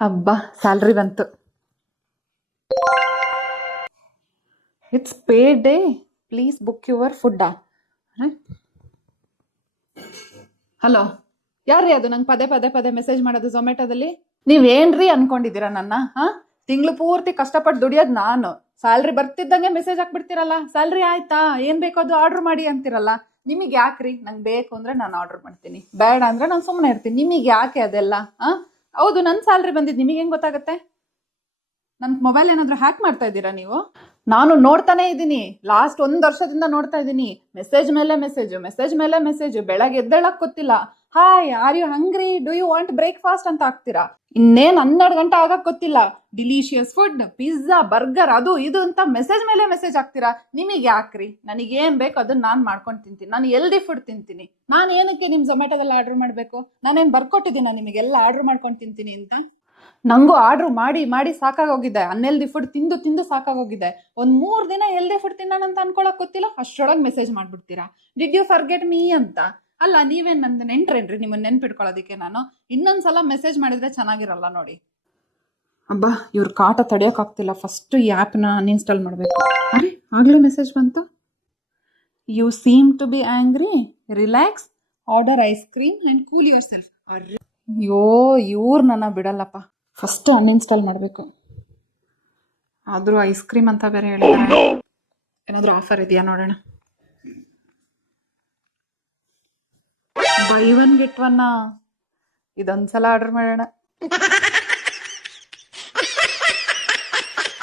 ಹಬ್ಬ ಸ್ಯಾಲ್ರಿ ಬಂತು. It's pay day, please book your ಫುಡ್ಡಾ. ಹಲೋ, ಯಾರ್ರೀ ಅದು ನಂಗೆ ಪದೇ ಪದೇ ಪದೇ ಮೆಸೇಜ್ ಮಾಡೋದು ಝೊಮ್ಯಾಟೋದಲ್ಲಿ? ನೀವೇನ್ರಿ ಅನ್ಕೊಂಡಿದ್ದೀರಾ ನನ್ನ? ತಿಂಗಳು ಪೂರ್ತಿ ಕಷ್ಟಪಟ್ಟು ದುಡಿಯೋದು ನಾನು. ಸ್ಯಾಲ್ರಿ ಬರ್ತಿದ್ದಂಗೆ ಮೆಸೇಜ್ ಹಾಕ್ಬಿಡ್ತೀರಲ್ಲ, ಸ್ಯಾಲ್ರಿ ಆಯ್ತಾ, ಏನ್ ಬೇಕೋ ಅದು ಆರ್ಡರ್ ಮಾಡಿ ಅಂತಿರಲ್ಲ. ನಿಮಗೆ ಯಾಕ್ರಿ? ನಂಗೆ ಬೇಕು ಅಂದ್ರೆ ನಾನು ಆರ್ಡರ್ ಮಾಡ್ತೀನಿ, ಬೇಡ ಅಂದ್ರೆ ನಾನು ಸುಮ್ಮನೆ ಇರ್ತೀನಿ. ನಿಮಗೆ ಯಾಕೆ ಅದೆಲ್ಲ? ಹೌದು, ನನ್ನ ಸ್ಯಾಲ್ರಿ ಬಂದಿದ್ದು ನಿಮಗೆ ಹೆಂಗ್ ಗೊತ್ತಾಗತ್ತೆ? ನನ್ನ ಮೊಬೈಲ್ ಏನಾದರೂ ಹ್ಯಾಕ್ ಮಾಡ್ತಾ ಇದ್ದೀರಾ ನೀವು? ನಾನು ನೋಡ್ತಾನೆ ಇದ್ದೀನಿ, ಲಾಸ್ಟ್ 1 ವರ್ಷದಿಂದ ನೋಡ್ತಾ ಇದ್ದೀನಿ. ಮೆಸೇಜ್ ಮೇಲೆ ಮೆಸೇಜು, ಮೆಸೇಜ್ ಮೇಲೆ ಮೆಸೇಜು. ಬೆಳಗ್ಗೆ ಎದ್ದೇಳಕ್ ಗೊತ್ತಿಲ್ಲ, hi are you hungry, do you want breakfast ಅಂತ ಹಾಕ್ತೀರಾ. ಇನ್ನೇನು 12 ಗಂಟೆ ಆಗಕ್ ಗೊತ್ತಿಲ್ಲ, ಡಿಲಿಷಿಯಸ್ ಫುಡ್, ಪಿಜ್ಜಾ, ಬರ್ಗರ್, ಅದು ಇದು ಅಂತ ಮೆಸೇಜ್ ಮೇಲೆ ಮೆಸೇಜ್ ಹಾಕ್ತೀರಾ. ನಿಮಗೆ ಯಾಕ್ರಿ? ನನಗೇನ್ ಬೇಕು ಅದನ್ನ ನಾನು ಮಾಡ್ಕೊಂಡು ತಿಂತೀನಿ. ನಾನು ಹೆಲ್ದಿ ಫುಡ್ ತಿಂತೀನಿ. ನಾನು ಏನಕ್ಕೆ ನಿಮ್ಮ ಝೊಮ್ಯಾಟೋದಲ್ಲಿ ಆರ್ಡರ್ ಮಾಡಬೇಕು? ನಾನೇನು ಬರ್ಕೊಟ್ಟಿದ್ದೀನ ನಿಮಗೆಲ್ಲ ಆರ್ಡರ್ ಮಾಡ್ಕೊಂಡು ತಿಂತೀನಿ ಅಂತ? ನಂಗೂ ಆರ್ಡರ್ ಮಾಡಿ ಮಾಡಿ ಸಾಕಾಗೋಗಿದೆ. ಅನ್ಹೆಲ್ದಿ ಫುಡ್ ತಿಂದು ತಿಂದು ಸಾಕಾಗೋಗಿದೆ. 1-3 ದಿನ ಹೆಲ್ದಿ ಫುಡ್ ತಿನ್ನೋಣ ಅಂತ ಅನ್ಕೊಳಕ್ ಗೊತ್ತಿಲ್ಲ, ಅಷ್ಟರೊಳಗೆ ಮೆಸೇಜ್ ಮಾಡ್ಬಿಡ್ತೀರಾ. ಡಿಡ್ ಯು ಫರ್ಗೆಟ್ ಮೀ ಅಂತ. ಅಲ್ಲ, ನೀವೇನು ನಂದು ನೆಂಟ್ರೇನ್ರಿ? ನಿಮ್ಮನ್ನ ನೆನ್ಪಿಟ್ಕೊಳ್ಳೋದಕ್ಕೆ ನಾನು ಇನ್ನೊಂದ್ಸಲ ಮೆಸೇಜ್ ಮಾಡಿದ್ರೆ ಚೆನ್ನಾಗಿರಲ್ಲ ನೋಡಿ. ಅಬ್ಬಾ, ಇವ್ರ ಕಾಟ ತಡೆಯೋಕ್ಕಾಗ್ತಿಲ್ಲ. ಫಸ್ಟ್ ಈ ಆ್ಯಪ್ನ ಅನ್ಇನ್ಸ್ಟಾಲ್ ಮಾಡಬೇಕು. ಅರೆ, ಆಗಲೇ ಮೆಸೇಜ್ ಬಂತು. You seem to be angry, relax, order ice cream and cool yourself. ಅಯ್ಯೋ, ಇವ್ರು ನನ್ನ ಬಿಡಲ್ಲಪ್ಪ. ಫಸ್ಟ್ ಅನ್ಇನ್ಸ್ಟಾಲ್ ಮಾಡಬೇಕು. ಆದರೂ ಐಸ್ ಕ್ರೀಮ್ ಅಂತ ಬೇರೆ ಹೇಳಿದ್ದಾರೆ. ಏನಾದರೂ ಆಫರ್ ಇದೆಯಾ ನೋಡೋಣ. Buy one get one. ಇದೊಂದ್ಸಲ ಆರ್ಡರ್ ಮಾಡೋಣ.